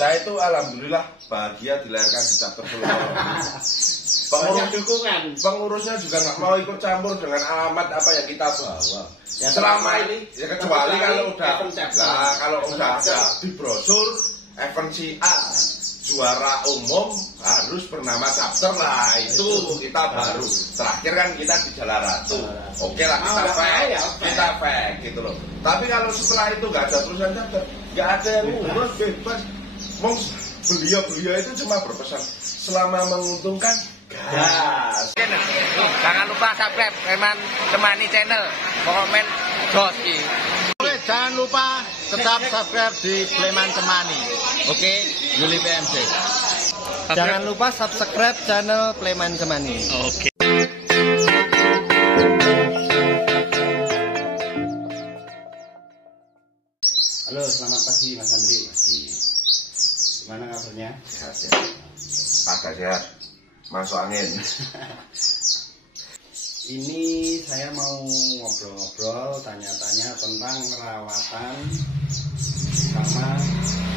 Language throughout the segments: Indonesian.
Saya itu alhamdulillah bahagia dilahirkan di Catur Solo. Pengurusnya juga nggak mau ikut campur dengan alamat apa yang kita bawa. Ya, selama ini ya kecuali kalau udah ada di brosur event si A juara umum harus bernama chapter lah, itu kita baru. Terakhir kan kita di Jalan Ratu. Oke lah, kita fake gitu loh. Tapi kalau setelah itu nggak ada tulisan chapter, nggak ada yang ngurus, bebas. Beliau itu cuma berpesan selama menguntungkan gas. Jangan lupa subscribe Sleman Cemani channel, komen joki. Jangan lupa tetap subscribe di Sleman Cemani. Oke, Yuli PMC. Jangan lupa subscribe channel Sleman Cemani. Oke. Halo, selamat pagi Mas Andri. Gimana kabarnya? Sehat. Agak sehat. Masuk angin. Ini saya mau ngobrol-ngobrol, tanya-tanya tentang perawatan sama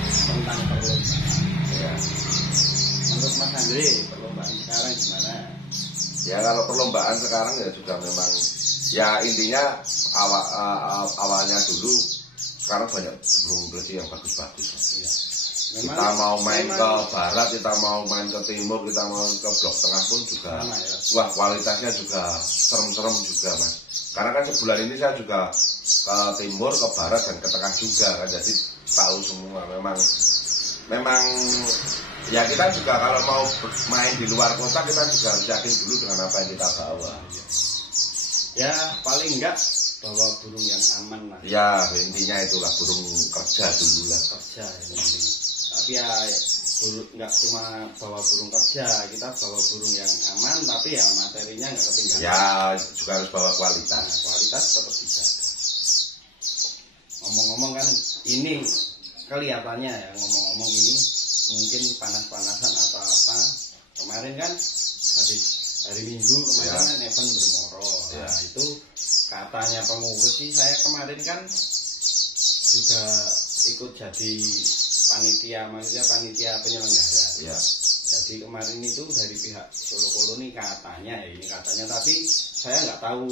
tentang perlombaan. Ya. Menurut Mas Andri, perlombaan sekarang gimana? Ya kalau perlombaan sekarang ya juga memang ya intinya awalnya dulu sekarang banyak belum yang bagus-bagus. Iya. Kita mau main ke barat, kita mau main ke timur, kita mau ke blok tengah pun juga wah kualitasnya juga serem-serem juga Mas. Karena kan sebulan ini saya juga ke timur, ke barat dan ke tengah juga kan, jadi tahu semua. Memang ya kita juga kalau mau main di luar kota kita juga harus yakin dulu dengan apa yang kita bawa. Ya paling enggak bawa burung yang aman lah. Ya intinya itulah burung kerja dulu lah. Kerja ini. Tapi ya nggak cuma bawa burung kerja, kita bawa burung yang aman, tapi ya materinya nggak ketinggalan. Ya juga harus bawa kualitas. Nah, kualitas tetap dijaga. Ngomong-ngomong kan ini kelihatannya ya, ngomong-ngomong ini mungkin panas-panasan atau apa. Kemarin kan habis hari Minggu kemarin kan event Bermoro. Ya. Nah itu katanya pengurus sih, saya kemarin kan juga ikut jadi panitia, maksudnya panitia penyelenggara. Ya. Jadi kemarin itu dari pihak Solo Koloni katanya ya, ini katanya, tapi saya nggak tahu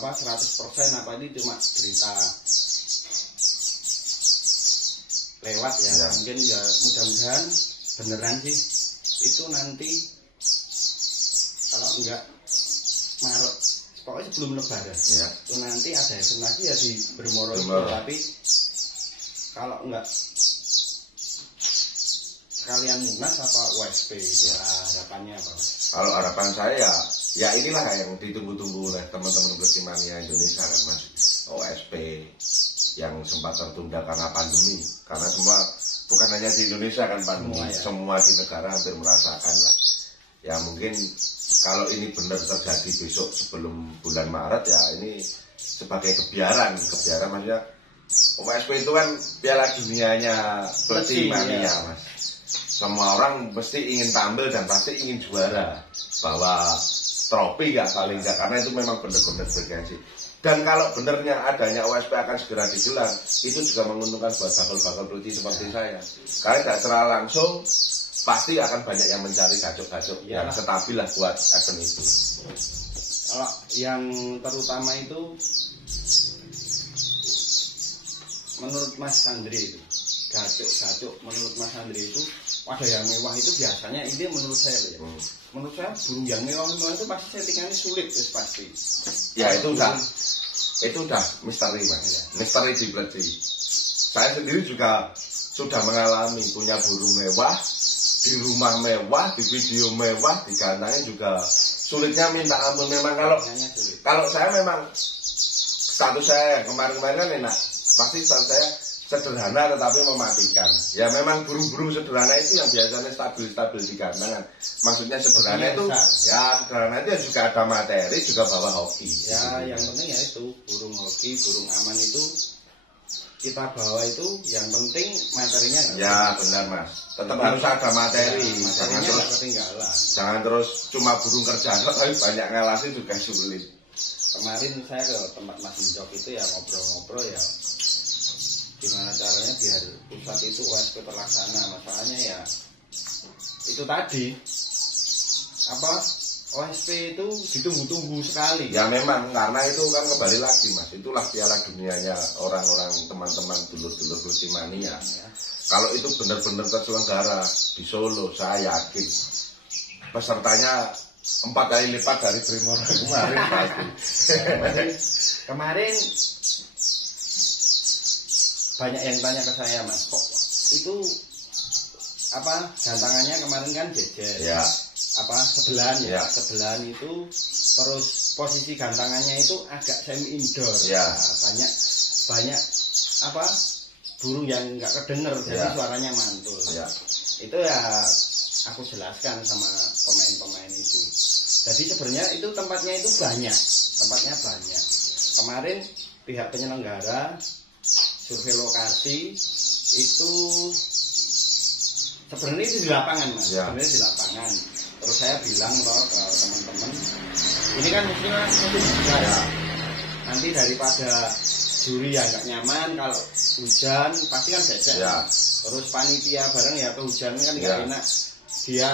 apa 100% apa ini cuma berita lewat ya. Mungkin ya mudah-mudahan beneran sih itu nanti kalau enggak Maret pokoknya sebelum Lebaran Ya. itu nanti ada event lagi ya di Bermoro itu, tapi kalau enggak sekalian Munas apa USP itu harapannya apa? Kalau harapan saya ya inilah yang ditunggu-tunggu oleh teman-teman Bersih-Mania Indonesia kan Mas. OSP yang sempat tertunda karena pandemi, karena semua bukan hanya di Indonesia kan pandemi, semua di negara hampir merasakan lah. Ya mungkin kalau ini benar terjadi besok sebelum bulan Maret ya ini sebagai kebiaran maksudnya. OSP itu kan Piala Dunianya Bersih-Mania Mas. Semua orang pasti ingin tampil dan pasti ingin juara, bawa trofi ya paling enggak, karena itu memang benar-benar bergengsi. Dan kalau benernya adanya OSP akan segera digelar, itu juga menguntungkan buat bakal-bakal peliti seperti saya. Karena tidak secara langsung pasti akan banyak yang mencari gacok-gacok yang stabil lah buat event itu. Kalau yang terutama itu menurut Mas Andri itu gacok menurut Mas Andri itu wadah yang mewah itu biasanya ini menurut saya ya. Menurut saya burung yang mewah itu pasti settingannya sulit pasti. Ya itu udah misteri Mas. Misteri di Bledi. Saya sendiri juga sudah mengalami punya burung mewah, di rumah mewah, di video mewah, di kandangnya juga sulitnya minta ampun. Memang kalau saya memang status saya kemarin-kemarin kan enak. Pasti status saya sederhana tetapi mematikan. Ya memang burung-burung sederhana itu yang biasanya stabil-stabil di kandang. Maksudnya sederhana itu ya sederhana itu juga ada materi, juga bawa hoki. Ya yang penting ya itu burung hoki, burung aman itu kita bawa itu yang penting materinya. Ya benar Mas. Tetap harus ada materi. Jangan terus ketinggalan. Jangan terus cuma burung kerja tapi banyak ngalasin juga sulit. Kemarin saya ke tempat Mas Injok itu ya ngobrol-ngobrol ya. gimana caranya biar pusat itu OSP terlaksana. Masalahnya ya itu tadi apa, OSP itu ditunggu-tunggu sekali. Ya memang karena itu kan kembali lagi Mas, itulah piala dunianya orang-orang teman-teman dulur-dulur Lucimania. Ya. Kalau itu benar-benar terselenggara di Solo, saya yakin pesertanya 4 kali lipat dari Primora kemarin pasti. Kemarin banyak yang tanya ke saya, Mas, kok itu apa gantangannya kemarin kan jejer. Ya. Apa sebelahan Ya. Sebelahan itu terus posisi gantangannya itu agak semi indoor. Ya. Nah, banyak apa burung yang nggak kedenger, jadi Ya. suaranya mantul. Ya. Itu ya aku jelaskan sama pemain-pemain itu. Jadi sebenarnya itu tempatnya banyak. Kemarin pihak penyelenggara survei lokasi itu sebenarnya itu di lapangan, Mas. Ya. Sebenarnya di lapangan. Terus saya bilang loh ke teman-teman, ini kan musimnya juga ya. Nanti daripada juri yang nggak nyaman kalau hujan pasti kan becek. Ya. Terus panitia bareng ya kehujanan kan nggak Ya. enak. Dia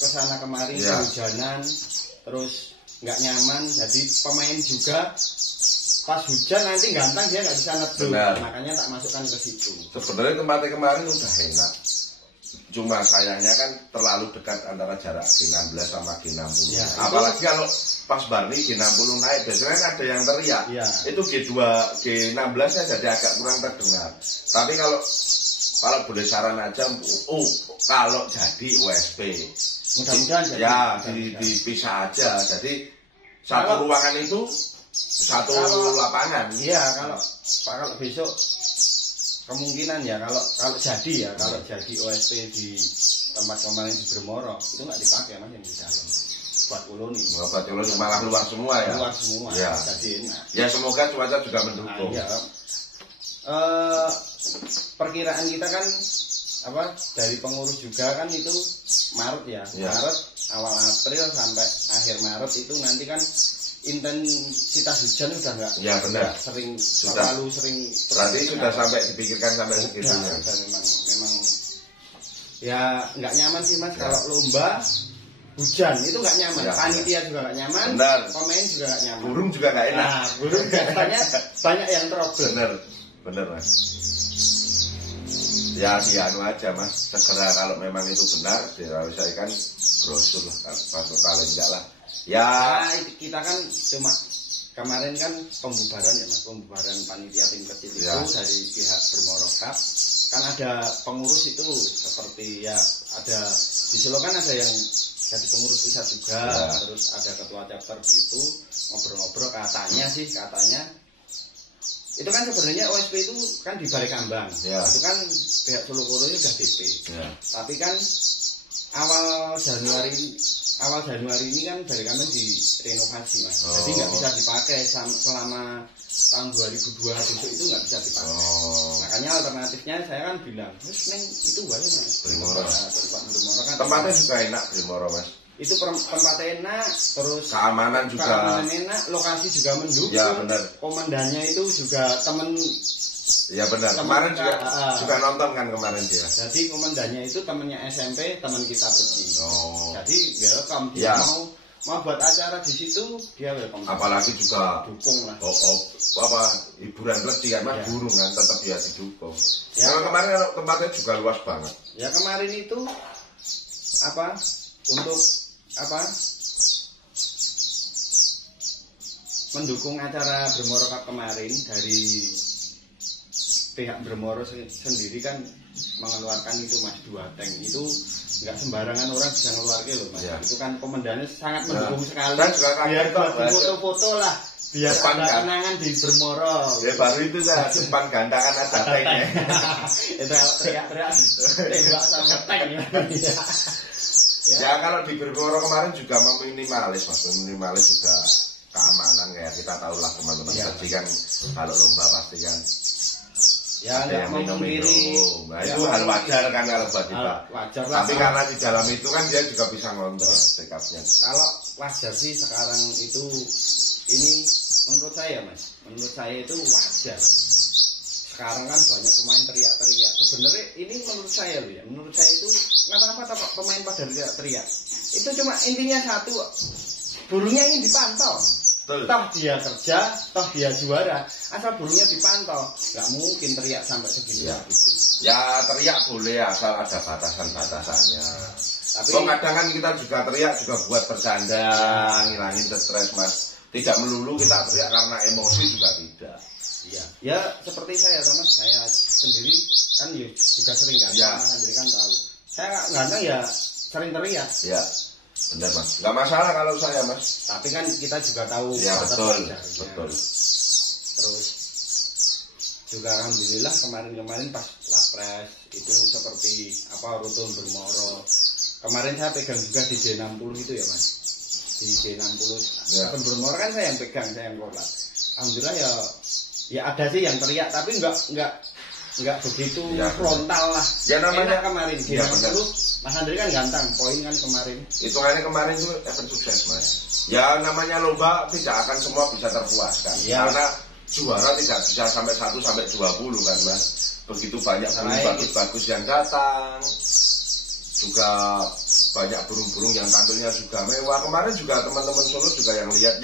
kesana kemari Ya. kehujanan, terus nggak nyaman. Jadi pemain juga pas hujan nanti gantang dia nggak bisa neduh. Benar. Makanya tak masukkan ke situ. Sebenarnya tempatnya kemarin udah enak. Cuma sayangnya kan terlalu dekat antara jarak G16 sama G60. Ya, apalagi kalau pas Barni G60 naik, biasanya kan ada yang teriak. Ya. Itu G16 nya jadi agak kurang terdengar. Tapi kalau boleh saran aja, kalau jadi USP, Mudah-mudahan jadi. ya Mudah-mudahan. dipisah aja. Jadi satu Kalau- ruangan itu satu Kalau- lapangan. Iya, kalau besok kemungkinan ya kalau jadi OSP di tempat kemarin di Bermoro itu nggak dipakai, Mas, yang di dalam buat koloni. Bapak Colon malah luar semua ya. Keluar semua, Ya. jadi enak. Ya semoga cuaca juga Nah, mendukung. iya. Perkiraan kita kan apa dari pengurus juga kan itu Maret ya. Ya. Maret awal April sampai akhir Maret itu nanti kan intensitas hujan udah nggak Ya, benar. sering Sudah. terlalu sering. Berarti sudah sampai dipikirkan sampai segitunya. Udah memang ya nggak nyaman sih, Mas, kalau lomba hujan itu nggak nyaman. Ya, Panitia juga nggak nyaman, Benar. pemain juga nggak nyaman. Burung juga nggak enak. Nah, burung biasanya banyak yang trouble. Bener Mas. Ya dianu aja Mas. Segera kalau memang itu benar, direalisasikan brosur lah. Kalau enggak lah. Ya. Nah, kita kan cuma kemarin kan pembubaran ya, Mas, pembubaran panitia tim kecil itu Ya. dari pihak Bermoro Cup. Kan ada pengurus itu seperti ya ada di Solo kan ada yang jadi pengurus pusat juga, Ya. terus ada ketua chapter itu ngobrol-ngobrol katanya itu kan sebenarnya OSP itu kan di Balikambang. Ya. Itu kan pihak Solo Kolo itu sudah DP. Ya. Tapi kan awal Januari ini kan Balikambang direnovasi, Mas. Oh. Jadi nggak bisa dipakai selama tahun 2002 besok itu nggak bisa dipakai. Oh. Makanya alternatifnya saya kan bilang, terus neng itu boleh, Mas. Bermoro. Nah, tempat Bermoro kan Tempatnya juga enak Primoro Mas. itu tempat enak, terus Keamanan juga. keamanan enak, lokasi juga mendukung. Ya, benar. Komandannya itu juga temen. Ya benar. Teman Kemarin kita, juga nonton kan kemarin dia. Jadi komandannya itu temennya SMP, teman kita pergi. Oh. Jadi welcome, dia Ya. mau buat acara di situ, dia welcome. Apalagi juga Dukung lah. hiburan lebih kan Mas, Ya. burung kan tetap dia didukung. Ya. Kalau kemarin kan tempatnya juga luas banget. Ya kemarin itu untuk mendukung acara Bermoro Cup kemarin dari pihak Bermoro sendiri kan mengeluarkan itu, Mas, 2 tank itu nggak sembarangan orang bisa ngeluarkan loh, Mas. Ya. Itu kan komandannya sangat mendukung sekali. Dan juga kaget Biar kok, buat Mas. foto-foto lah, biar Depan ada kan. kenangan di Bermoro. Ya baru itu saya simpan gantangan ada tanknya. Itu kalau teriak-teriak tembak sama tank ya. Ya kalau di Bermoro kemarin juga meminimalis Mas, meminimalis juga keamanan kayak kita tahu lah teman-teman. Ya. Jadi kan kalau lomba pasti kan Ya ada nggak yang memungkiri. minum-minum. Nah Ya, itu hal wajar kan kalau buat kita. Wajar lah. Tapi karena di dalam itu kan dia juga bisa ngontrol sikapnya. Kalau wajar sih sekarang itu ini menurut saya, Mas. Menurut saya itu wajar. sekarang kan banyak pemain teriak-teriak. Sebenarnya ini menurut saya loh ya, menurut saya itu kenapa pemain pada teriak-teriak? Itu cuma intinya satu, burungnya ingin dipantau. Toh dia kerja, toh dia juara, asal burungnya dipantau, nggak mungkin teriak sampai segitu. Ya teriak boleh asal ada batasan-batasannya. Tapi kadang kan kita juga teriak juga buat bercanda, ngilangin stres Mas. Tidak melulu kita teriak karena emosi juga tidak. iya, ya seperti saya Thomas, saya sendiri kan juga sering kan, ya. Mas sendiri kan tahu. Saya kadang ya sering teriak. Ya. Benar Mas, nggak masalah kalau saya Mas. Tapi kan kita juga tahu. Ya betul. Terus juga alhamdulillah kemarin pas Lapres itu seperti apa Rutun Bermoro. Kemarin saya pegang juga di J60 itu ya Mas. Di J60 Rutun Bermoro kan saya yang pegang, saya yang korlat. Alhamdulillah ya ada sih yang teriak tapi enggak begitu frontal lah. Ya namanya kemarin J60 Mas Andri kan ganteng, poin kan kemarin. Hitungannya kemarin itu event sukses Mas. Ya namanya lomba tidak akan semua bisa terpuaskan. Ya. Karena juara tidak bisa sampai 1 sampai 20 kan Mas. Begitu banyak burung bagus-bagus yang datang. Juga banyak burung-burung yang tampilnya juga mewah. Kemarin juga teman-teman Solo juga yang lihat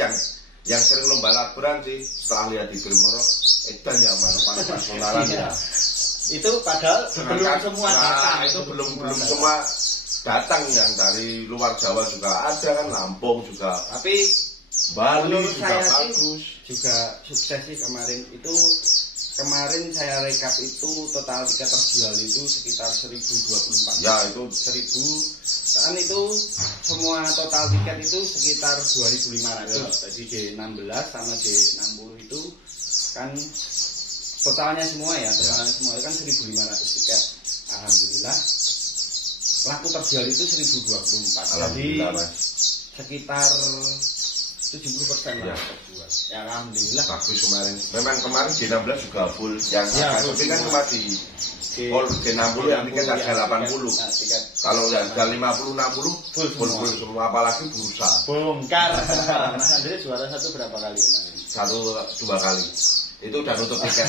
yang sering lomba lakberan sih. Setelah lihat di Bermoro, edan ya mana personalan ya. Itu padahal belum semua datang. Itu belum semua datang yang dari luar Jawa juga ada kan, Lampung juga. Tapi Bali menurut juga saya bagus. Juga sukses sih kemarin itu. Kemarin saya rekap itu total tiket terjual itu sekitar 1024. Ya itu 1000. Kan itu semua total tiket itu sekitar 2500. Jadi J16 sama J60 itu kan totalnya semua ya, totalnya semua itu kan 1500 tiket. Alhamdulillah laku terjual itu 1024. Jadi sekitar 70% lah terjual. Ya alhamdulillah. Bagus kemarin. Memang kemarin J16 juga full. Yang tapi kan cuma di J60 yang tiket harga 80. Kalau harga 50 60 full semua apalagi bursa. Bongkar. Mas Andre juara 1 berapa kali kemarin? 2 kali. Itu udah nutup tiket.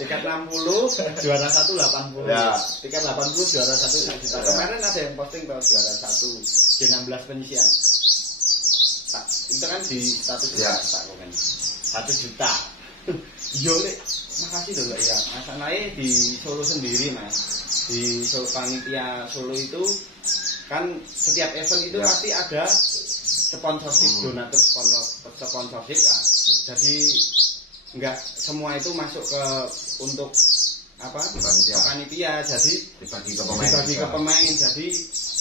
Tiket 60 juara 1 80. Ya. Tiket 80 juara 1 1 juta. Kemarin ada yang posting bahwa juara 1 J16 penyisian. Itu kan di status ya. Tak komen. 1 juta. Yo Lek, makasih loh ya. Masalahnya di Solo sendiri Mas. Di Solo panitia Solo itu kan setiap event itu pasti ada sponsorship, donatur sponsorship ya. Jadi enggak semua itu masuk ke untuk apa? Panitia. Jadi dibagi ke pemain. Jadi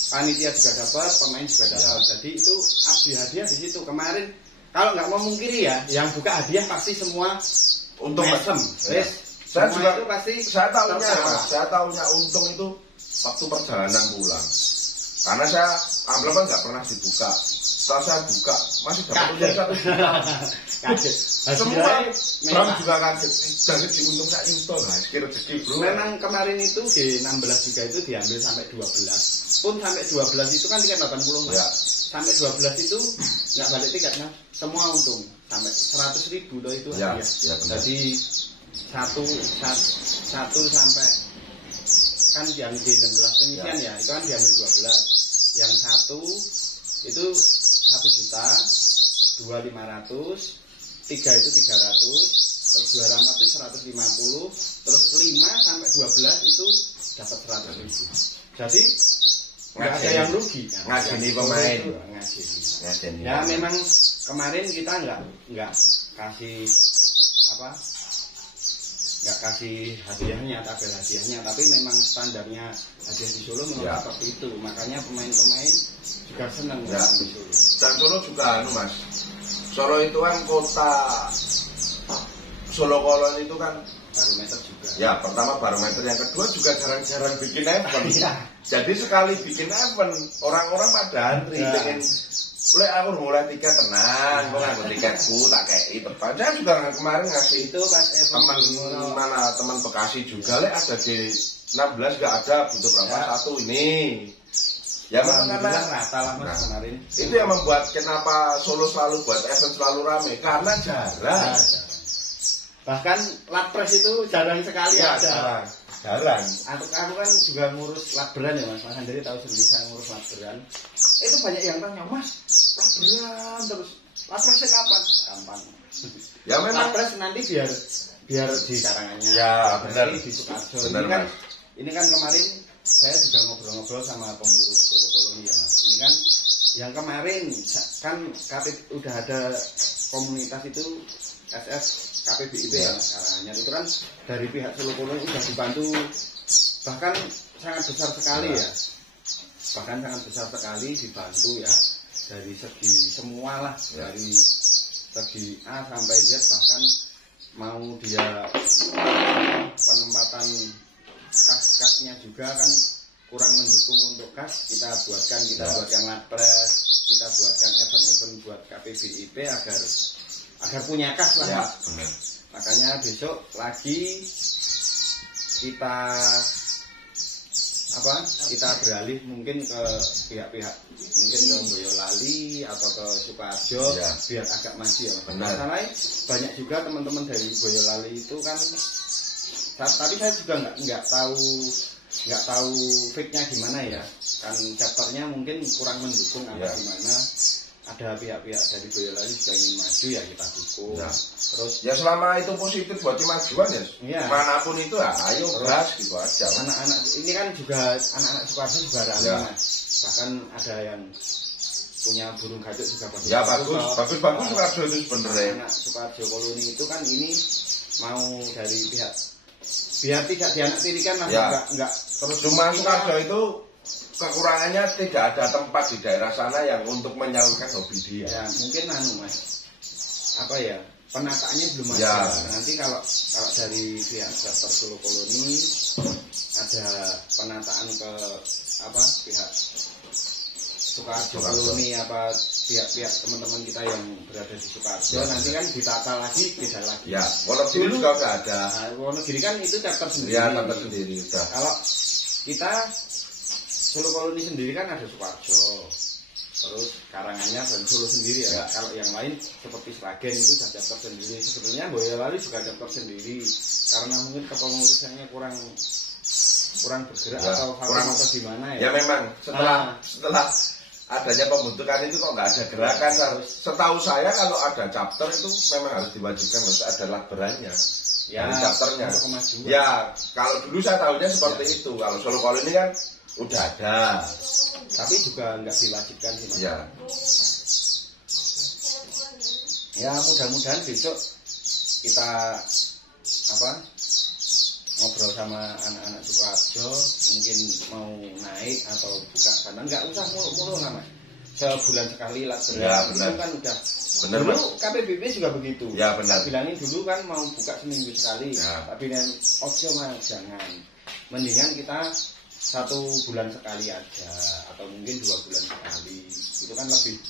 panitia juga dapat, pemain juga dapat. Jadi itu abdi hadiah di situ. Kemarin kalau nggak mau mungkiri ya, yang buka hadiah pasti semua untung mesem. Saya juga itu pasti saya tahunya untung itu waktu perjalanan pulang. Karena saya amplop nggak pernah dibuka. Setelah saya buka masih dapat uang 1 juta. Kaget. Semua orang juga kaget. Jadi diuntung saya install lah. Rezeki bro. Memang kemarin itu di 16 juga itu diambil sampai 12. Pun sampai 12 itu kan tiket 80 Mas. Ya. Sampai 12 itu nggak balik tiketnya. Semua untung. Sampai 100.000 loh itu hadiah. Ya, jadi satu sampai kan yang di 16 penyisian ya itu kan diambil 12. Yang satu itu 1 juta, 2 500, 3 itu 300, terus juara 4 itu 150, terus 5 sampai 12 itu dapat 100.000. Jadi nggak ada yang rugi. Ngajeni pemain. Ngajeni. Ya memang kemarin kita nggak kasih apa? Nggak kasih hadiahnya, tabel hadiahnya, tapi memang standarnya hadiah di Solo memang seperti itu. Makanya pemain-pemain juga senang di Solo. Dan Solo juga Mas. Solo itu kan kota Solo Kolon itu kan barometer juga. Ya, pertama barometer, yang kedua juga jarang-jarang bikin event. Jadi sekali bikin event, orang-orang pada antri pengen lek aku mulai tiket tenang, kok nganggo tiketku tak kei depan. Saya juga kemarin ngasih itu pas teman Bekasi juga lek ada di 16 enggak ada, butuh berapa satu ini. Ya memang karena rata lah Mas kemarin. Itu yang membuat kenapa Solo selalu buat event selalu rame karena jarang. Bahkan lapres itu jarang sekali Ya, ada. jalan. Aku kan juga ngurus labberan ya Mas Andri tahu sendiri saya ngurus labberan. Itu banyak yang tanya, Mas, labberan terus. Lapresnya kapan? Kapan? Ya memang. Lapres nanti biar di Karanganyar. Ya, benar. Di Sukarjo. Benar, Ini kan kemarin saya juga ngobrol-ngobrol sama pengurus koloni ya Mas. Ini kan yang kemarin kan udah ada komunitas itu SS KPBIP ya Mas Karanganyar itu kan dari pihak Solo Koloni sudah dibantu bahkan sangat besar sekali ya. Bahkan sangat besar sekali dibantu ya dari segi semua lah ya. Dari segi A sampai Z bahkan mau dia penempatan kas-kasnya juga kan kurang mendukung untuk kas kita buatkan lapres kita buatkan event-event buat KPBIP agar punya kas lah ya, Mas. Makanya besok lagi kita beralih mungkin ke pihak-pihak mungkin ke Boyolali atau ke Sukarjo ya. Biar agak maju ya Mas. Masalahnya banyak juga teman-teman dari Boyolali itu kan tapi saya juga nggak tahu fake-nya gimana ya kan chapternya mungkin kurang mendukung apa gimana ada pihak-pihak dari Boyolali juga ingin maju ya kita dukung ya. Terus ya selama itu positif buat kemajuan ya manapun itu ayo gas gitu aja. Anak-anak ini kan juga anak-anak Sukarjo juga ramai ya. Bahkan ada yang punya burung gajok juga bagus. Ya bagus Sukarjo itu sebenarnya. Anak Sukarjo Koloni itu kan ini mau dari pihak biar tidak dianak-tirikan nanti enggak terus cuma Sukarjo itu kekurangannya tidak ada tempat di daerah sana yang untuk menyalurkan hobi dia. Ya mungkin Mas penataannya belum ada. Ya. Nanti kalau dari pihak chapter Solo Koloni ada penataan ke pihak Sukarjo Koloni pihak-pihak teman-teman kita yang berada di Sukarjo nanti kan ditata lagi beda lagi. Ya, Wonogiri juga nggak ada. Nah, Wonogiri kan itu chapter sendiri. Ya, chapter sendiri udah. Kalau kita Solo Koloni sendiri kan ada Sukarjo. Terus Karanganyar dan Solo sendiri ya. Kalau yang lain seperti Sragen itu sudah chapter sendiri. Sebetulnya Boyolali juga chapter sendiri. Karena mungkin kepengurusannya kurang bergerak atau gimana ya. Ya memang setelah adanya pembentukan itu kok nggak ada gerakan. Setahu saya kalau ada chapter itu memang harus diwajibkan harus ada labberannya. Ya, chapternya. Ya, kalau dulu saya tahunya seperti itu. Kalau Solo Koloni kan udah ada. Tapi juga nggak diwajibkan sih Mas. Ya mudah-mudahan besok kita ngobrol sama anak-anak Sukarjo mungkin mau naik atau buka kanan nggak usah mulu-mulu lah Mas. Sebulan sekali labberan ya, itu kan udah bener dulu KPBB juga begitu. Ya benar. Bilangin dulu kan mau buka seminggu sekali. Tapi dan ojo Mas jangan. Mendingan kita 1 bulan sekali aja atau mungkin 2 bulan sekali itu kan lebih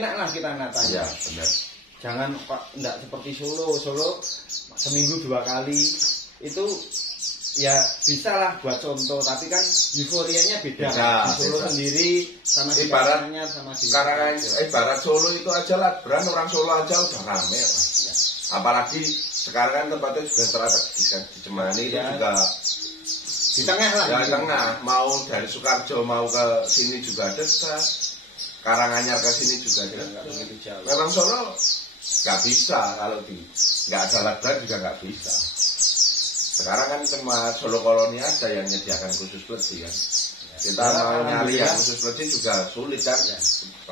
enak lah kita natanya. Ya benar. Jangan enggak seperti Solo seminggu 2 kali itu ya bisa lah buat contoh tapi kan euforianya beda. Di Solo sendiri sama di Karanganyar sama di ibarat Solo itu aja labberan orang Solo aja udah rame Mas. Ya. Apalagi sekarang kan tempatnya sudah strategis kan di Cemani itu juga di tengah lah. Ya di tengah, mau dari Sukarjo mau ke sini juga dekat, Karanganyar ke sini juga dekat. Memang Solo nggak bisa kalau nggak ada labberan juga nggak bisa. Sekarang kan cuma Solo Koloni aja yang menyediakan khusus pledzi kan. Kita mau nyari yang khusus pledzi juga sulit kan.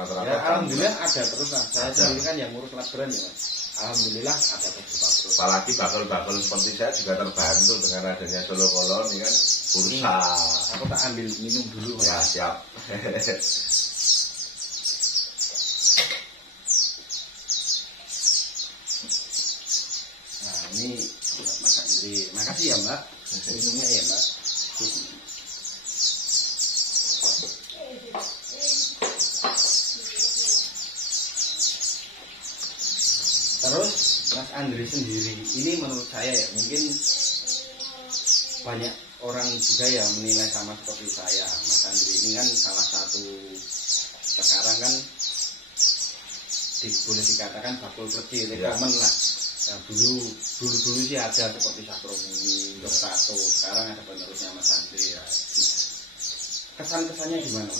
Alhamdulillah ada terus lah. Saya sendiri kan yang ngurus labberan ya Mas. Alhamdulillah ada terus. Apalagi bakul-bakul seperti saya juga terbantu dengan adanya Solo Koloni kan. Bursa. Aku tak ambil minum dulu. Ya siap. Nah ini Mas Andri. Makasih ya Mbak. Minumnya ya Mbak. Terus Mas Andri sendiri ini menurut saya ya mungkin banyak orang juga yang menilai sama seperti saya. Mas Andri ini kan salah satu sekarang kan boleh dikatakan bakul pledzi common lah Ya dulu sih ada seperti Sakromuni, Dok Tato, sekarang ada penerusnya Mas Andri ya. Kesan-kesannya gimana?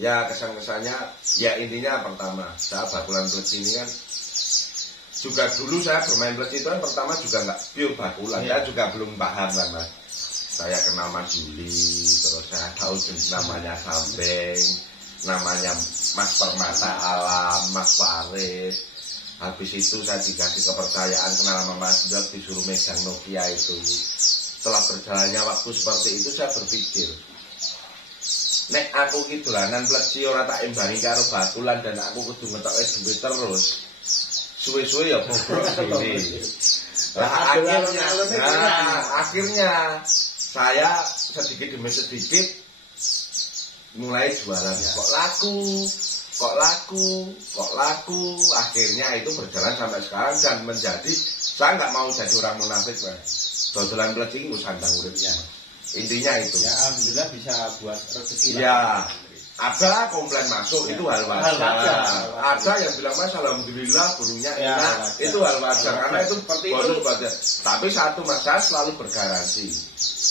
Ya kesan-kesannya, ya intinya pertama, saya bakulan pleci ini kan juga dulu saya bermain pleci itu kan pertama juga nggak pure bakulan, saya juga belum paham kan Mas. Saya kenal Mas Juli, terus saya tahu namanya Sambeng, namanya Mas Permata Alam, Mas Faris. Habis itu saya dikasih kepercayaan kenal sama Mas Jod, disuruh megang Nokia itu. Setelah berjalannya waktu seperti itu saya berpikir, nek aku ki dolanan pleci ora tak imbangi karo bakulan dan aku kudu ngetoke duit terus. Suwe-suwe ya bobrok dhewe. Lah akhirnya saya sedikit demi sedikit mulai jualan. Kok laku, akhirnya itu berjalan sampai sekarang dan menjadi, saya nggak mau jadi orang munafik Mas. Dodolan pleci itu sandang uripnya. Intinya itu. Ya alhamdulillah bisa buat rezeki. Ya, ada komplain masuk itu hal wajar. Ada yang bilang Mas alhamdulillah burungnya enak, itu hal wajar karena itu bonus wajar. Tapi satu Mas, saya selalu bergaransi.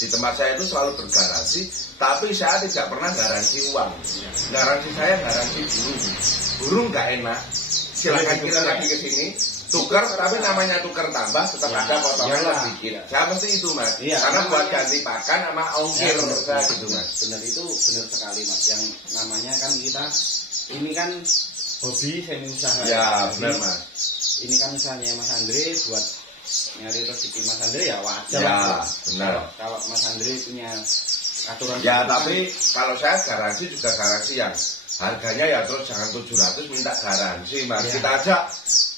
Di tempat saya itu selalu bergaransi, tapi saya tidak pernah garansi uang. Garansi saya garansi burung. Burung nggak enak, silakan kita lagi ke sini. Tukar, tapi namanya tukar tambah tetap ada potongan sedikit. Saya mesti itu Mas, karena buat ganti pakan sama ongkir saya gitu Mas. Benar itu benar sekali Mas. Yang namanya kan kita ini kan hobi semi usaha. Ya benar Mas. Ini kan usahanya Mas Andre buat nyari rezeki Mas Andre ya wajar. Ya benar. Kalau Mas Andre punya aturan. Ya tapi kalau saya garansi juga garansi yang harganya ya terus jangan 700 minta garansi Mas. Kita aja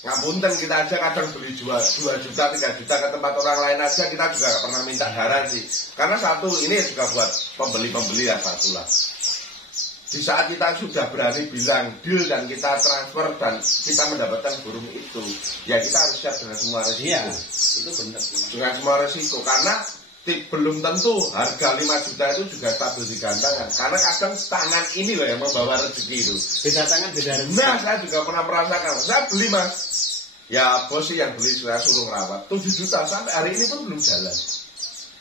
ngapunten, kita aja kadang beli 2 juta 3 juta ke tempat orang lain aja kita juga gak pernah minta garansi. Karena satu ini juga buat pembeli-pembeli ya satu lah. Di saat kita sudah berani bilang deal dan kita transfer dan kita mendapatkan burung itu, ya kita harus siap dengan semua resiko. Iya, itu benar. Dengan semua resiko karena belum tentu harga 5 juta itu juga stabil di gantangan. Karena kadang tangan ini loh yang membawa rezeki itu. Beda tangan beda rezeki. Nah saya juga pernah merasakan. Saya beli Mas. Ya bos sih yang beli saya suruh ngerawat 7 juta sampai hari ini pun belum jalan.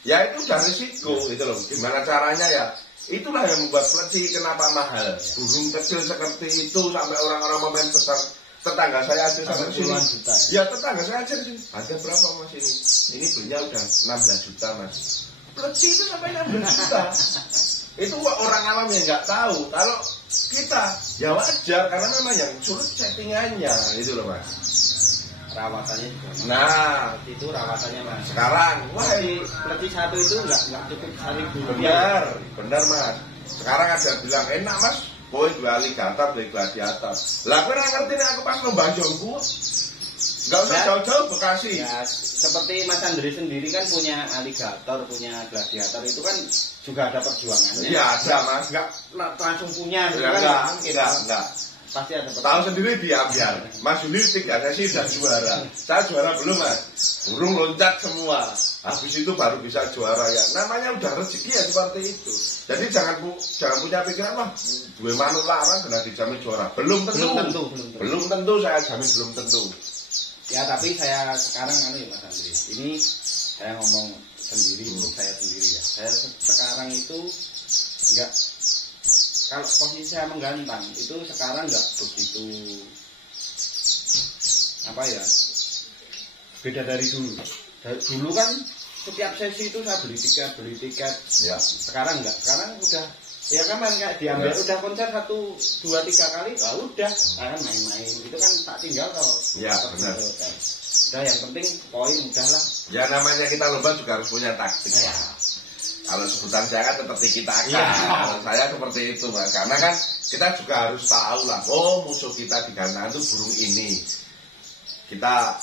Ya itu udah risiko gitu loh. Gimana caranya ya? Itulah yang membuat pleci kenapa mahal. Burung kecil seperti itu sampai orang-orang pemain besar. Tetangga saya aja sampai puluhan juta. Ya tetangga saya aja sini. Harga berapa Mas ini? Ini belinya udah 16 juta Mas. Pleci itu sampai 16 juta. Itu orang awam yang nggak tahu. Kalau kita ya wajar karena memang yang sulit settingannya gitu loh Mas. Rawatannya juga. Nah, itu rawatannya Mas. Sekarang, wah pleci satu itu nggak cukup Rp1.000. Benar Mas. Sekarang ada yang bilang enak Mas. Boy dua aligator, dua gladiator. Lah aku ngerti nih aku pas nembang jongku. Gak usah jauh-jauh Bekasi. Ya, seperti Mas Andri sendiri kan punya aligator, punya gladiator itu kan juga ada perjuangannya. Iya ada Mas. Enggak langsung punya. Enggak. Pasti ada perjuangan. Tahu sendiri biar Mas Juli 3 sesi sudah juara. Saya juara belum Mas. Burung loncat semua. Habis itu baru bisa juara ya. Namanya udah rezeki ya seperti itu. Jadi jangan punya pikiran wah dua manuk larang kena dijamin juara. Belum tentu saya jamin belum tentu. Ya tapi saya sekarang ya Mas Andri. Ini saya ngomong sendiri untuk saya sendiri ya. Saya sekarang itu enggak, kalau posisi saya menggantang itu sekarang enggak begitu apa ya, beda dari dulu. Dulu kan setiap sesi itu saya beli tiket ya. Sekarang enggak, sekarang udah ya kan kayak diambil udah konser 1, 2, 3 kali ya udah kan main-main itu kan tak tinggal kalau ya benar. Udah yang penting poin udahlah. Ya namanya kita lomba juga harus punya taktik ya. Kalau sebutan saya kan tetap tiki-taka. Kalau saya seperti itu Mas. Karena kan kita juga harus tahu lah, oh musuh kita di gantangan itu burung ini. Kita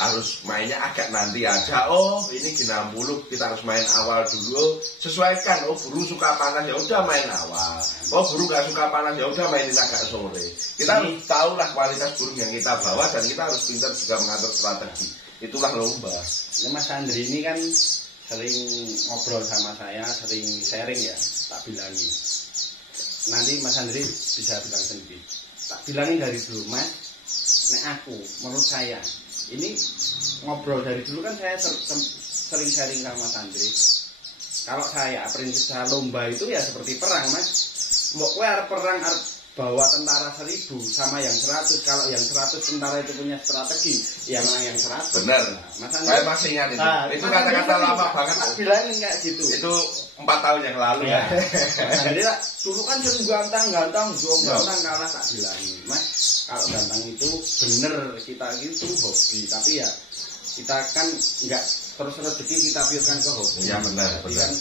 harus mainnya agak nanti aja. Oh ini G60 kita harus main awal dulu. Sesuaikan. Oh burung suka panas ya udah main awal. Oh burung gak suka panas ya udah mainin agak sore. Kita harus tahu lah kualitas burung yang kita bawa dan kita harus pintar juga mengatur strategi. Itulah lomba. Nah, Mas Andri ini kan sering ngobrol sama saya, sering sharing ya. Tak bilangin. Nanti Mas Andri bisa bilang sendiri. Tak bilangin dari dulu Mas. Nek aku menurut saya ini ngobrol dari dulu kan saya sering sharing sama Mas Andre. Kalau saya prinsip saya lomba itu ya seperti perang, Mas. Mbok kowe arep perang arep bawa tentara 1000 sama yang 100. Kalau yang 100 tentara itu punya strategi, ya menang yang 100. Benar. Mas Andre, Saya masih ingat itu. Itu kata-kata lama banget. Tak bilangin kayak gitu. Itu 4 tahun yang lalu ya. Mas Andre lah, dulu kan sering gantang, jual gantang kalah tak bilangin. Mas, kalau gantang itu bener kita itu hobi, tapi ya kita kan enggak terus rezeki kita piurkan ke hobi. Iya benar, Jadi benar. kan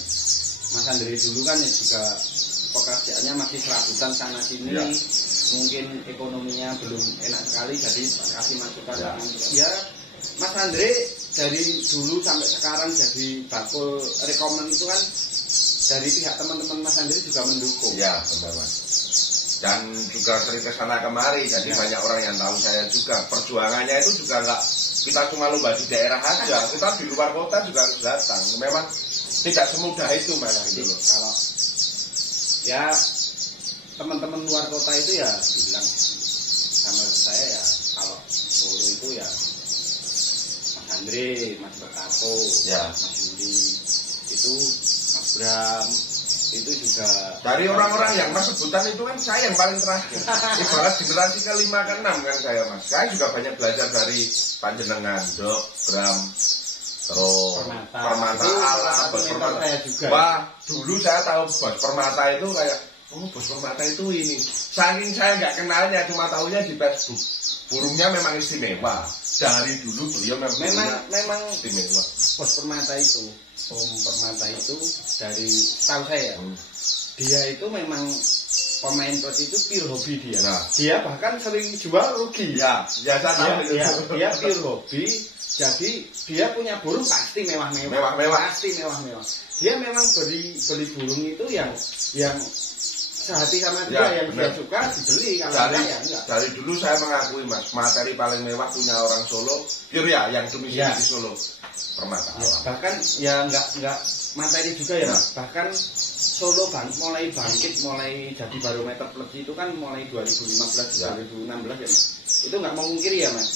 Mas Andre dulu kan ya juga pekerjaannya masih serabutan sana sini, ya. Mungkin ekonominya belum enak sekali, jadi kasih masukan. Ya. Ya, Mas Andre dari dulu sampai sekarang jadi bakul rekomen itu kan dari pihak teman-teman Mas Andre juga mendukung. Ya benar Mas. Dan juga sering kesana kemari, jadi banyak orang yang tahu saya juga. Perjuangannya itu juga enggak kita cuma lomba di daerah aja, kita di luar kota juga harus datang. Memang tidak semudah itu Mas gitu loh. Kalau ya teman-teman luar kota itu ya bilang sama saya ya, kalau Solo itu ya Mas Andre, Mas Bertato, Ya. Mas Yudi, itu Mas Bram, itu juga Dari orang-orang yang Mas sebutan itu kan saya yang paling terakhir. Ibarat generasi ke-5 ke-6 kan saya Mas. Saya juga banyak belajar dari panjenengan, Dok, Bram, terus Permata Itu Ala, satu Bos mentor Permata. saya juga. Wah, dulu saya tahu Bos Permata itu kayak, oh Bos Permata itu ini. Saking saya nggak kenalnya, cuma tahunya di Facebook. Burungnya memang istimewa. Dari dulu beliau memang istimewa. Bos Permata itu, Om Permata itu dari tahu saya, dia itu memang pemain pet itu pure hobi dia. Nah. Dia bahkan sering jual rugi. Ya, biasa tahu itu. Dia pure hobi. Jadi dia punya burung pasti mewah-mewah. Mewah-mewah. Pasti mewah-mewah. Dia memang beli burung itu yang sehati sama dia, Ya, yang benar. dia suka dibeli, kalau Dari, enggak ya enggak. dari dulu saya mengakui Mas, materi paling mewah punya orang Solo, pure ya, yang domisili Ya. di Solo, Permata Ya, Alam. bahkan ya enggak materi juga ya, Mas. Bahkan Solo mulai bangkit, mulai jadi barometer peleci itu kan mulai 2015, Ya. 2016 ya, Mas. Itu enggak memungkiri ya, Mas.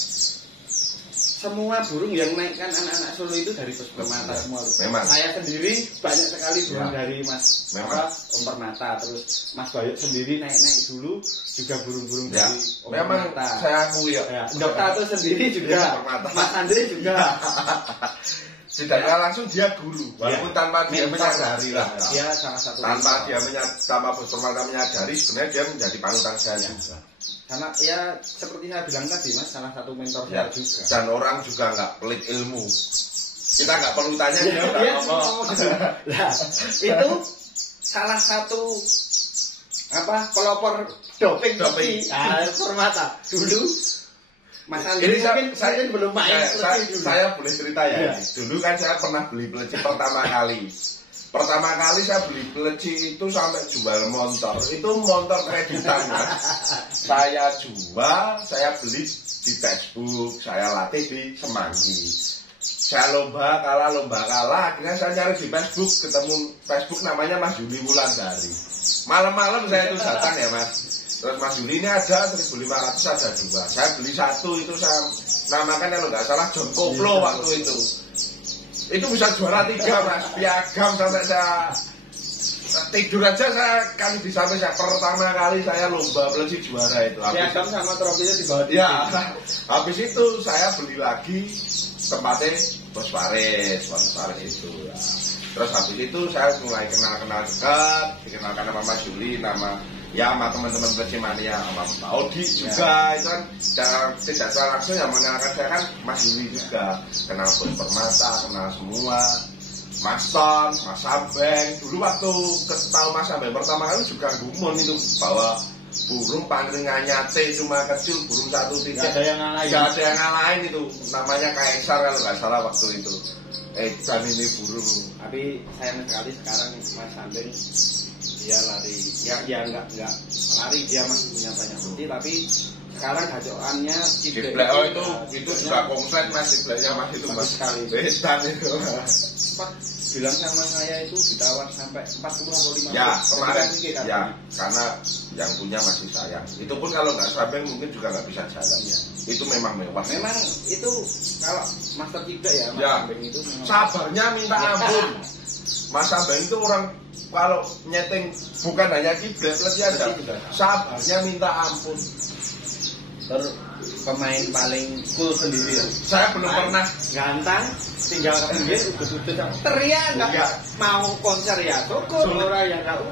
Semua burung yang naikkan anak-anak Solo itu dari Bos Permata Ya, semua. Loh. memang. Saya sendiri banyak sekali burung Ya. dari Mas Memang. Om Permata, terus Mas Bayut sendiri naik-naik dulu juga burung-burung Ya, dari Om memang Permata. saya akui ya. Ya, Dok Tato sendiri juga, Ya, Permata. Mas Andre juga. Setidaknya langsung dia guru, walaupun Ya. tanpa dia Mentor. menyadari lah. Dia salah satu Tanpa mentor. dia tanpa Bos Permata menyadari, sebenarnya dia menjadi panutan saya Ya. juga. Karena ya seperti saya bilang tadi Mas, salah satu mentor Ya, saya juga. dan orang juga nggak pelit ilmu. Kita nggak perlu tanya dia udah Dia ngomong. ngomong gitu. Nah, itu salah satu pelopor doping. Permata dulu. Mas Andre Ini mungkin saya belum main saya boleh cerita ya. Iya. Dulu kan saya pernah beli peleci pertama kali. Pertama kali saya beli peleci itu sampai jual motor. Itu motor kreditan Mas. Saya jual, saya beli di Facebook, saya latih di Semanggi. Saya lomba kalah, akhirnya saya cari di Facebook, ketemu Facebook namanya Mas Yuli Wulandari. Malam-malam saya itu datang ya Mas. Terus Mas Yuli ini ada 1.500 ada 2. Saya beli 1 itu saya namakan kalau nggak salah John Koplo waktu itu. Itu bisa juara 3 Mas, piagam sampai saya tidur aja saya kali bisa sampai pertama kali saya lomba peleci juara itu. Piagam sama trofinya di bawah. Ya, habis itu saya beli lagi tempatnya Bos Faris itu ya. Terus habis itu saya mulai kenal dekat, dikenalkan sama Mas Juli, sama teman-teman peleci mania, sama Pak Odi juga, itu kan tidak salah langsung yang mengenalkan saya kan Mas Juli juga, kenal Bos Permata, kenal semua. Mas Ton, Mas Sabeng, dulu waktu tahu Mas Sabeng pertama kali juga gumun itu bawa burung pangringannya T cuma kecil, burung 1 titik. Gak ada yang ngalahin. Gak ada yang ngalahin itu, namanya Kaisar kalau nggak salah waktu itu. Dan ini burung. Tapi sayang sekali sekarang Mas Sabeng dia lari, ya nggak lari, dia masih punya banyak bukti, tapi sekarang gacokannya Ciblek, itu juga komplek Mas, cibleknya Mas itu Mas sekali. besan itu. bilang sama saya itu ditawar sampai 40 atau 50. Ya kemarin kan? ya karena yang punya masih saya. Itu pun kalau nggak sabeng mungkin juga nggak bisa jalan ya. Itu memang mewah. Memang itu kalau master tidak ya, Mas Ya. Sabeng itu memang Sabarnya minta ampun. Mas Sabeng itu orang kalau nyeting bukan hanya kiblat aja. Sabarnya minta ampun. Terus pemain paling cool sendiri ya. Saya belum pernah Gantang, tinggal kemudian udah teriak nggak Iya. mau konser ya, syukur orang yang tahu.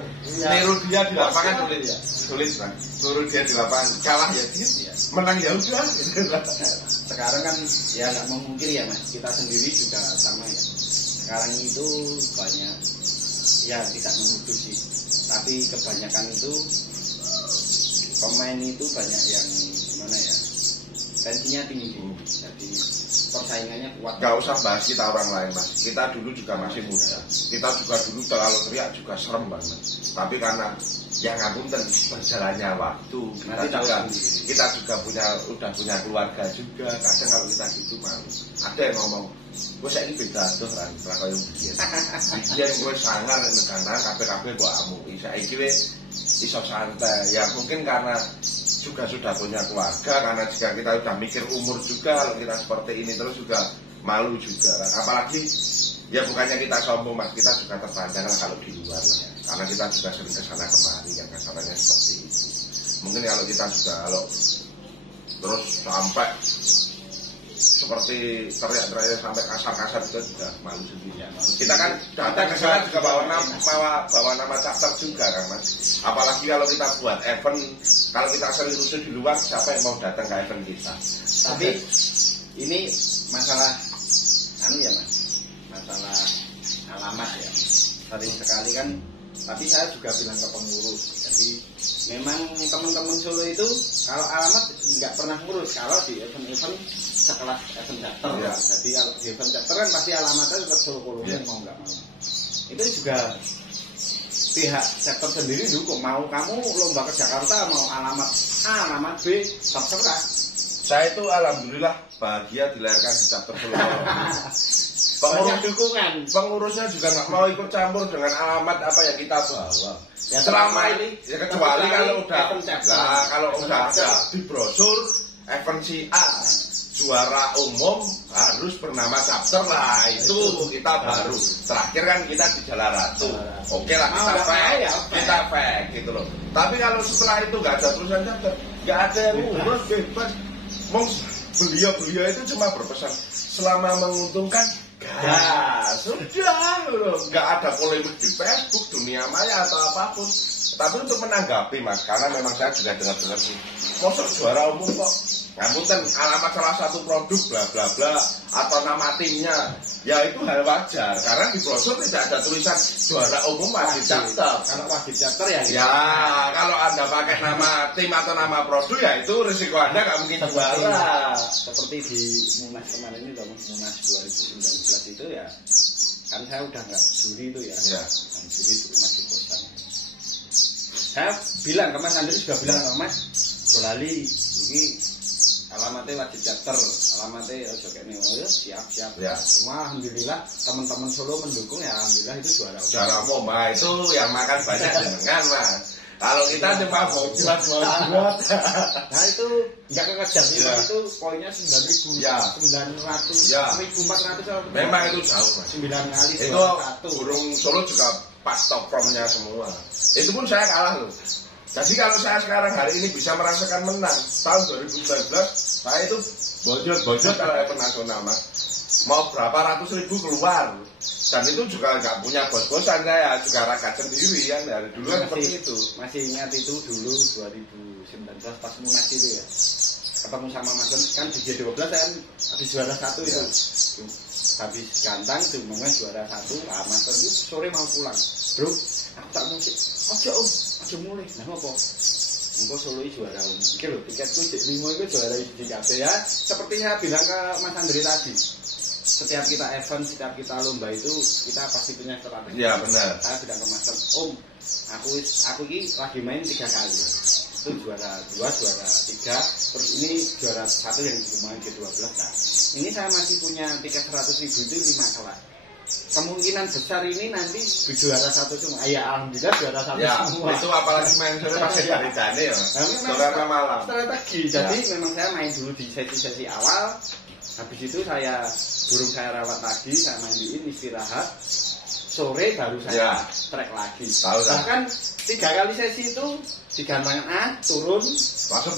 niru dia di lapangan sulit kan. Niru dia di lapangan kalah ya dia. Menang ya udah. Sekarang kan ya nggak memungkiri ya Mas, kita sendiri juga sama ya. Sekarang itu banyak ya tidak menuduh sih, tapi kebanyakan itu pemain itu banyak yang gimana ya, tensinya tinggi, jadi persaingannya kuat. Gak usah bahas kita orang lain mas. Kita dulu juga masih muda. Kita juga dulu terlalu teriak juga serem banget. Tapi karena yang ngapunten berjalannya waktu, kita juga udah punya keluarga juga. Kadang kalau kita gitu malu. Ada yang ngomong, gue saya ini beda tuh kan, kalau yang bikin. Bikin gue sangar karena KPKP gue amui. Saya ini iso santai. Ya mungkin karena juga sudah punya keluarga, karena jika kita sudah mikir umur juga, kalau kita seperti ini terus juga malu juga. Apalagi ya bukannya kita sombong mas, kita juga terpandang lah kalau di luar lah. Karena kita juga sering kesana kemari yang kasarannya seperti itu. Mungkin kalau kita juga kalau terus sampai seperti teriak-teriak sampai kasar-kasar itu juga malu sendiri. Kita kan datang ke sana juga bawa nama chapter juga kan mas. Apalagi kalau kita buat event, kalau kita sering rusuh di luar, siapa yang mau datang ke event kita? Tapi ini masalah anu ya mas, masalah alamat ya. Sering sekali kan, tapi saya juga bilang ke pengurus. Jadi memang teman-teman Solo itu kalau alamat nggak pernah ngurus. Kalau di event-event sekelas event chapter ya. Jadi kalau di event chapter kan pasti alamatnya tetap Solo Koloni mau nggak mau. Itu juga pihak chapter sendiri dukung. Mau kamu lomba ke Jakarta mau alamat A, alamat B, terserah. Saya itu alhamdulillah bahagia dilahirkan di chapter Solo. Banyak dukungan. Pengurusnya juga nggak mau ikut campur dengan alamat apa yang kita bawa. Ya, selama ini ya kecuali kalau udah event chapter. nah, kalau udah ada di brosur event si A juara umum harus bernama chapter lah, itu kita baru. Terakhir kan kita di Jalan Ratu. Oke lah kita fake gitu loh. Tapi kalau setelah itu nggak ada tulisan chapter, nggak ada yang ngurus bebas. Beliau itu cuma berpesan selama menguntungkan gas, sudah loh, nggak ada polemik di Facebook, dunia maya atau apapun. Tapi untuk menanggapi mas, karena memang saya juga dengar sih, masuk juara umum kok, ngapunten alamat salah satu produk bla bla bla atau nama timnya, ya itu hal wajar. Karena di brosur tidak ada tulisan juara umum wajib chapter. Kalau wajib chapter ya. Ya, kalau anda pakai nama tim atau nama produk ya itu risiko anda nggak mungkin juara. Seperti di Munas kemarin itu, Munas 2019 itu ya, kan saya udah nggak juri itu ya, kan juri di rumah di kosan. Saya bilang ke Mas Andri juga bilang ke Mas, Dolali, ini alamatnya wajib chapter, alamatnya ojo kene oh siap. Ya. Semua alhamdulillah teman-teman Solo mendukung ya, alhamdulillah itu juara umum. Nah, itu yang makan banyak jenengan mas. Kalau kita cuma bocor. Nah itu nggak kekejar itu poinnya 9.000, ya. 900, ya. 1.400. Memang itu jauh mas. 9 kali. Itu burung Solo juga pas top formnya semua. Itu pun saya kalah loh. Jadi kalau saya sekarang hari ini bisa merasakan menang tahun 2019, saya itu bocor kalau event nasional mas. Mau berapa ratus ribu keluar. Dan itu juga nggak punya bos-bosan, saya juga rakyat sendiri kan dari dulu kan seperti itu. Masih ingat itu dulu 2019 pas Munas itu ya, ketemu sama Mas kan di G12 kan habis juara 1 itu, habis gantang cuma juara 1. Mas itu sore mau pulang, bro aku tak musik, ojo mulai, nah apa? Engkau Solo juara umum, oke tiketku J5 itu juara JKT ya. Seperti saya bilang ke Mas Andri tadi, setiap kita event, setiap kita lomba itu kita pasti punya strategi. Iya benar. Saya bilang ke Mas Om, aku ini lagi main 3 kali. Itu juara 2, juara 3, terus ini juara 1 yang cuma G12 kan. Ini saya masih punya tiket 100.000 itu 5 kelas. kemungkinan besar ini nanti juara satu semua. Ya alhamdulillah juara satu Ya, semua. itu apalagi main sore pasti dari jane ya. Sore apa malam. Strategi. Jadi memang saya main dulu di sesi-sesi awal. Habis itu burung saya rawat lagi, saya mandiin, istirahat. Sore baru saya trek lagi. Bahkan 3 kali sesi itu digantangan A, turun,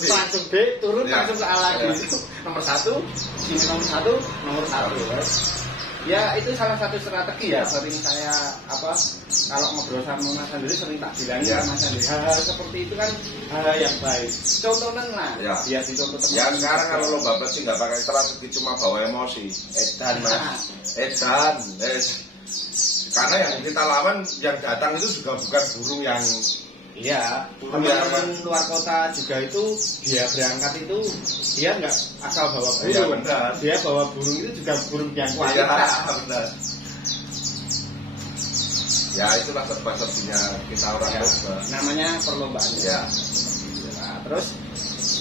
langsung B, turun, langsung ke A lagi. Itu nomor 1, sini nomor 1, nomor 1. Ya itu salah satu strategi ya. Sering saya kalau ngobrol sama Mas Andri sering tak bilangin sama Mas Andri. Hal-hal seperti itu kan hal yang baik. Contohnya lah. Ya dicontoh teman. Ya sekarang kalau lomba bersih nggak pakai strategi, cuma bawa emosi. Edan mas, edan. Karena yang kita lawan, yang datang itu juga bukan burung yang teman-teman luar kota juga itu dia berangkat itu dia nggak asal bawa burung, dia bawa burung itu juga burung yang kualitas. Benar. Ya itulah serba-serbinya kita orang lomba. Namanya perlombaan. Nah, terus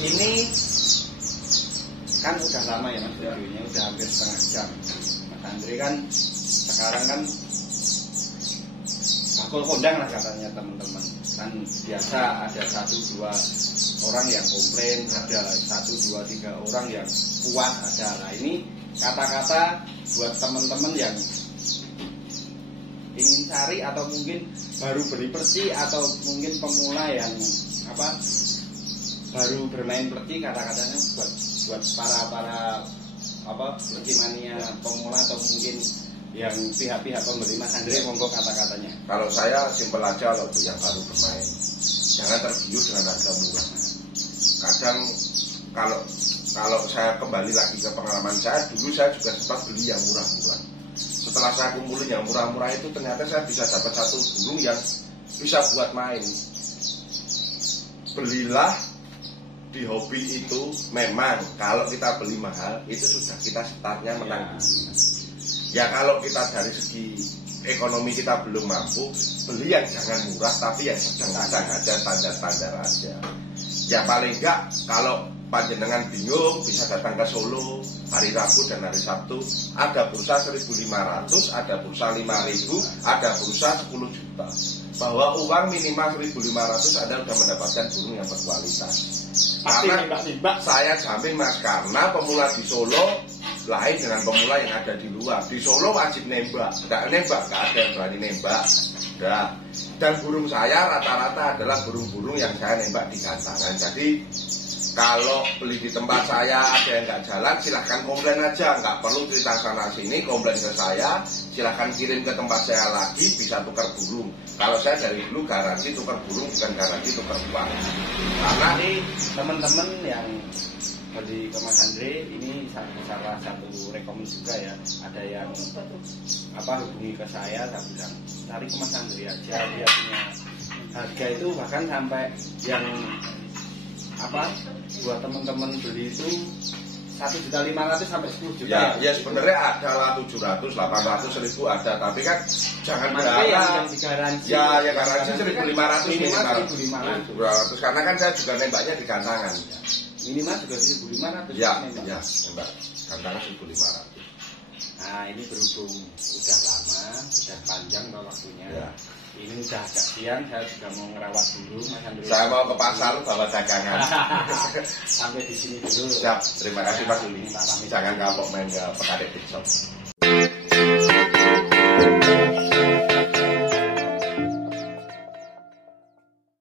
ini kan udah lama ya Mas videonya, udah hampir setengah jam. Mas Andri kan sekarang kan bakul kondang lah katanya teman-teman. Kan biasa ada 1-2 orang yang komplain, ada 1-2-3 orang yang puas, ada. Nah ini kata-kata buat teman-teman yang ingin cari atau mungkin baru beli perci atau mungkin pemula yang baru bermain perci, kata-katanya buat para perci mania pemula atau mungkin yang pihak-pihak pembeli Mas Andri, monggo kata-katanya. Kalau saya simpel aja loh yang baru bermain, jangan tergiur dengan harga murah. Kadang kalau saya kembali lagi ke pengalaman saya, dulu saya juga sempat beli yang murah-murah. Setelah saya kumpulin yang murah-murah itu, ternyata saya bisa dapat satu burung yang bisa buat main. Belilah di hobi itu, memang kalau kita beli mahal itu sudah kita startnya menang. Ya kalau kita dari segi ekonomi kita belum mampu, beli yang jangan murah tapi yang sedang-sedang aja, standar-standar aja. Ya paling enggak kalau panjenengan bingung bisa datang ke Solo hari Rabu dan hari Sabtu, ada bursa 1.500, ada bursa 5.000, ada bursa 10 juta. Bahwa uang minimal 1.500 Anda sudah mendapatkan burung yang berkualitas. Karena saya jamin mas, karena pemula di Solo lain dengan pemula yang ada di luar. Di Solo wajib nembak, nggak ada yang berani nembak. Dan burung saya rata-rata adalah burung-burung yang saya nembak di gantangan. Jadi kalau beli di tempat saya ada yang nggak jalan, silahkan komplain aja, nggak perlu cerita sana sini, komplain ke saya, silahkan kirim ke tempat saya lagi, bisa tukar burung. Kalau saya dari dulu garansi tukar burung, bukan garansi tukar uang. Karena ini teman-teman yang beli ke Mas Andri, ini salah satu rekom juga ya. Ada yang hubungi ke saya bilang cari ke Mas Andri aja, dia punya harga itu bahkan sampai yang buat teman-teman beli itu 1.500.000 sampai 10 juta. Ya sebenarnya ada lah 700, 800, 1.000 ada, tapi kan jangan berharap yang digaransi. Ya garansi 1.500 minimal 1.500 karena kan saya juga nembaknya di gantangan. Minimal juga 1.500. Ya, nembak gantangan 1.500. Nah ini berhubung udah lama, udah panjang waktunya. Ya. Ini udah agak siang, saya juga mau ngerawat burung, Mas Andri. Saya mau ke pasar bawa dagangan. Sampai di sini dulu. Siap, terima kasih Pak Juli. Jangan kapok main ke Pekadek TikTok.